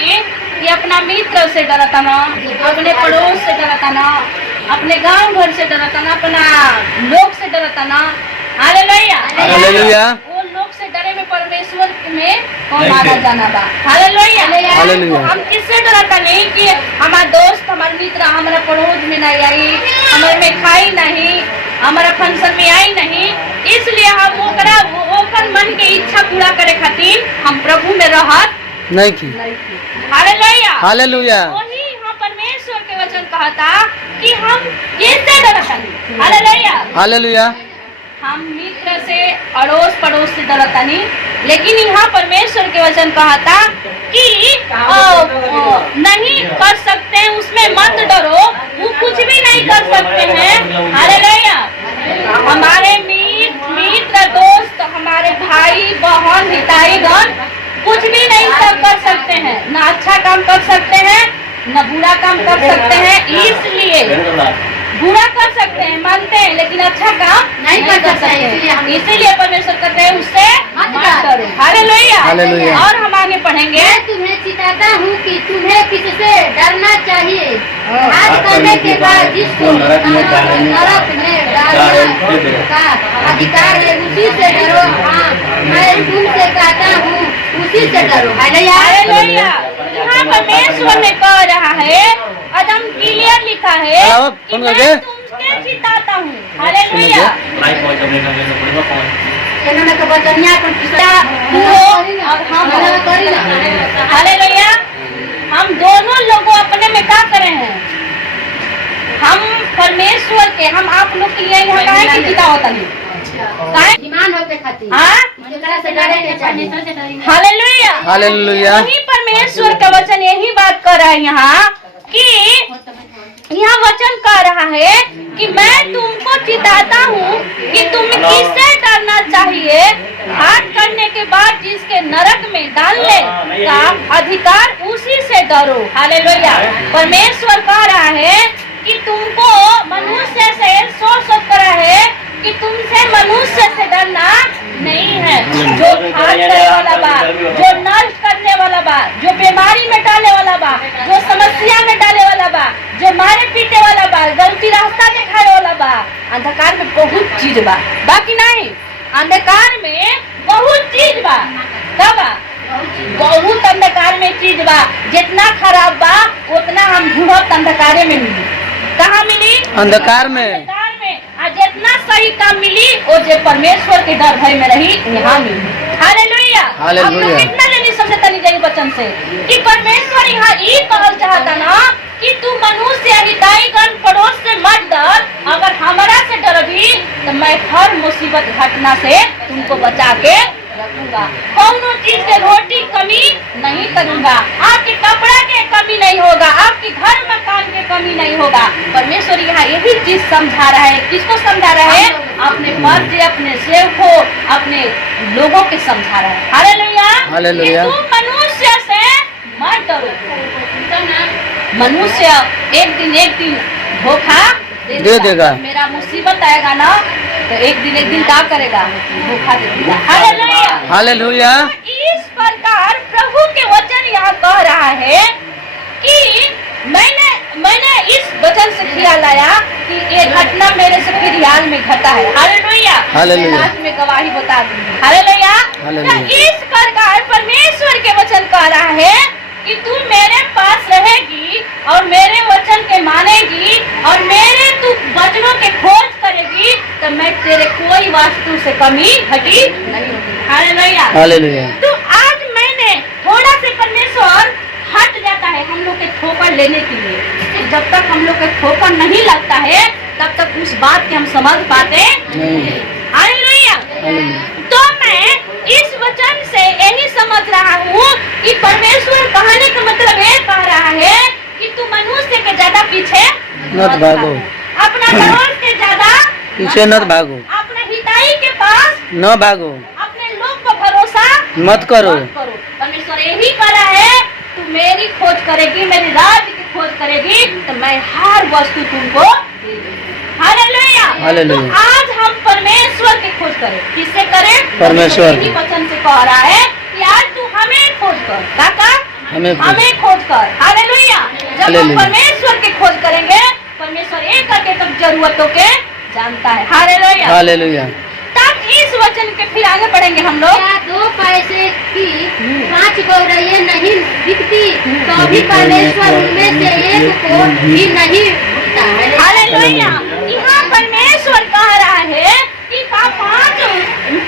जानी कि अपना मित्र से डरता ना, अपने पड़ोस से डरता ना, अपने गांव घर से डरता ना, अपना लोग से डरता ना। Hallelujah hallelujah. वो लोग से डरे में परमेश्वर में कौन आना जाना बा। Hallelujah hallelujah. हम किससे डरता नहीं कि हमारा दोस्त हमारा मित्र हमारा पड़ोस में नहीं आई, हमारे में खाई नहीं, हमारा फंक्शन में आई नहीं, इसलिए हम ओकर मन के इच्छा पूरा करे खातिर हम प्रभु में रहत नहीं की। Hallelujah hallelujah. वही यहाँ परमेश्वर के वचन कहता कि हम किससे डरता नहीं। Hallelujah hallelujah. हम मित्र से अड़ोस पड़ोस से डरता नहीं, लेकिन यहाँ परमेश्वर के वचन कहता कि नहीं कर सकते, उसमें मत डरो, वो कुछ भी नहीं कर सकते हैं। हालेलुया हमारे मित्र दोस्त हमारे भाई बहन हिताईगण कुछ भी नहीं सब कर सकते हैं, ना अच्छा काम कर सकते हैं न बुरा काम कर सकते हैं। इसलिए बुरा कर सकते हैं मानते हैं, लेकिन अच्छा काम नहीं कर सकते हैं। इसीलिए परमेश्वर कहते हैं उससे मत डरो। Hallelujah hallelujah. और हम आगे पढ़ेंगे। मैं तुम्हें चिताता हूँ कि तुम्हें किससे डरना चाहिए। हाथ करने के बाद जिसको नरक में डालने का अधिकार है उसी से डरो। हाँ मैं तुमसे कहता हूँ उसी से डरो। हालेलुया यहाँ परमेश्वर ने कह रहा है, एकदम क्लियर लिखा है कि मैं तुमसे चिताता हूँ। हालेलुया हालेलुया हम दोनों लोगों अपने में क्या करे हैं, हम परमेश्वर के हम आप लोग के लिए यहाँ काहे की चिता होता नहीं हालेलुया हालेलुया। वही परमेश्वर का वचन यही बात कर रहा है यहाँ कि यहाँ वचन कह रहा है कि मैं तुमको चिताता हूँ कि तुम्हें किससे डरना चाहिए। हाथ करने के बाद जिसके नरक में डालने का अधिकार उसी से डरो। हालेलुया परमेश्वर कह रहा है कि तुमको मनुष्य से सोच कर है कि तुमसे मनुष्य से डरना नहीं है, जो घात करने वाला बा, जो नष्ट करने वाला बा, जो बीमारी में डालने वाला बा, जो समस्या में डाले वाला बा, जो मारे पीटे वाला बा, गलती रास्ता दिखाने वाला बा। अंधकार में बहुत चीज बा, बाकी नहीं अंधकार में बहुत चीज बा। कब बहुत अंधकार में चीज बा, जितना खराब बा उतना हम ढूंढत अंधकारे में मिली। कहाँ मिली? अंधकार में। जितना सही काम मिली वो जो परमेश्वर के डर भय में रही यहाँ मिली। हालेलुया हम लोग कितना जल्दी समझता नहीं जाए वचन से कि परमेश्वर यहाँ ये कहल चाहता ना कि तू मनुष्य हिताईगण पड़ोस से मत डर, अगर हमारा से डरबी तो मैं हर मुसीबत घटना से तुमको बचा के रखूंगा। कौनो चीज के रोटी कमी नहीं करूंगा, आपके कपड़ा के कमी नहीं होगा, आपके घर मकान के कमी नहीं होगा। परमेश्वर यहाँ यही चीज समझा रहा है। किसको समझा रहा है? अपने मर्द अपने सेवकों अपने लोगों के समझा रहा है। Hallelujah hallelujah. तू मनुष्य से मत डरो। मनुष्य एक दिन धोखा दे देगा। मेरा मुसीबत आएगा ना तो एक दिन क्या करेगा? धोखा दे देगा। Hallelujah hallelujah. इस प्रकार प्रभु के वचन यहाँ कह रहा है कि मैंने इस वचन से ख्याल आया कि ये घटना मेरे से फिर रियाल में घटा है। हालेलुया हालेलुया में गवाही बता दूंगी। हालेलुया इस प्रकार परमेश्वर के वचन कह रहा है कि तू मेरे पास रहेगी और मेरे वचन के मानेगी और मेरे तू वचनों के खोज करेगी तो मैं तेरे कोई वास्तु से कमी घटी नहीं होगी। Hallelujah hallelujah. तो आज मैंने थोड़ा से परमेश्वर हट जाता है हम लोग के ठोकर लेने के लिए। जब तक हम लोग के ठोकर नहीं लगता है तब तक उस बात के हम समझ पाते नहीं। हालेलुया तो मैं इस वचन से यही समझ रहा हूँ कि परमेश्वर कहने का मतलब ये कह रहा है कि तू मनुष्य के ज्यादा पीछे मत भागो, अपना पड़ोस के ज्यादा पीछे मत भागो, अपने हिताई के पास न भागो, अपने लोग पर भरोसा मत करो। परमेश्वर यही कह रहा है तू मेरी खोज करेगी, मेरी राज्य की खोज करेगी तो मैं हर वस्तु तुमको दे दूंगी। Hallelujah hallelujah. तो आज हम परमेश्वर की खोज करें। किससे करें? परमेश्वर। यही वचन से कह रहा है कि आज तू हमें खोज कर। काका हमें खोज कर। हालेलुया। जब हम हालेलुया। परमेश्वर की खोज करेंगे, परमेश्वर एक करके तब जरूरतों के जानता है। हालेलुया। हालेलुया। तब इस वचन के फिर आगे बढ़ेंगे हम लोग। क्या 2 पैसे की 5 गौरैया नहीं बिकती तो भी परमेश्वर उनमें से एक को भी नहीं भूलता है। हालेलुया। यहाँ परमेश्वर कह रहा है कि 5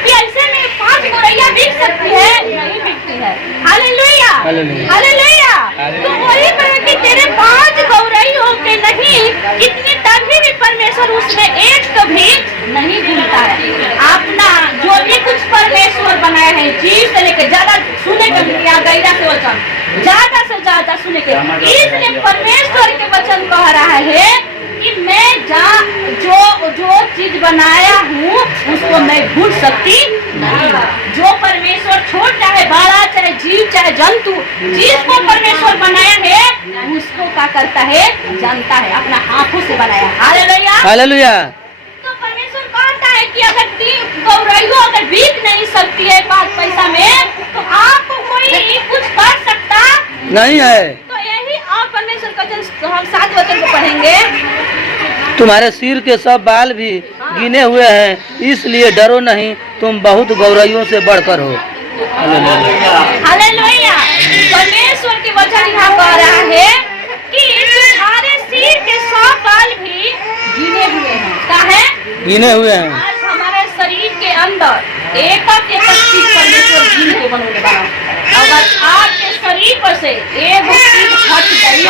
पैसे में 5 गौरैया बिक सकती है? नहीं बिकती है। हालेलुया। हालेलुया। हालेलुया। तो वही कहे कि तेरे 5 गौरैयों के नहीं कितनी, तभी भी परमेश्वर उसमें एक को भी नहीं भूलता है। अपना जो भी कुछ परमेश्वर बनाया है, जीव से लेकर ज्यादा सुने के लिए गैरा के वचन ज्यादा से ज्यादा सुने के, इसलिए परमेश्वर के वचन कह रहा है कि मैं जो चीज बनाया हूँ उसको मैं भूल सकती नहीं। जो परमेश्वर छोटा है, बड़ा, चाहे जीव चाहे जंतु, जिसको परमेश्वर बनाया है उसको क्या करता है, जानता है, अपना हाथों से बनाया। हालेलुया। हालेलुया। तो परमेश्वर कहता है कि अगर 3 गौरैया अगर बिक नहीं सकती है 5 पैसा में, तो आपको कोई कुछ कर सकता नहीं है। तो यही आप परमेश्वर का वचन हम 7 वचन को पढ़ेंगे। तुम्हारे सिर के सब बाल भी गिने हुए हैं, इसलिए डरो नहीं, तुम बहुत गौरैयों से बढ़कर हो। हालेलुया। परमेश्वर के वचन यहाँ कह रहा है कि तुम्हारे सिर के 100 बाल भी गिने हुए हैं। क्या है? गिने हुए हैं। आज हमारे शरीर के अंदर एक चीज परमेश्वर गिन के बनने वाला। अगर आपके शरीर पर से एक चीज हट गई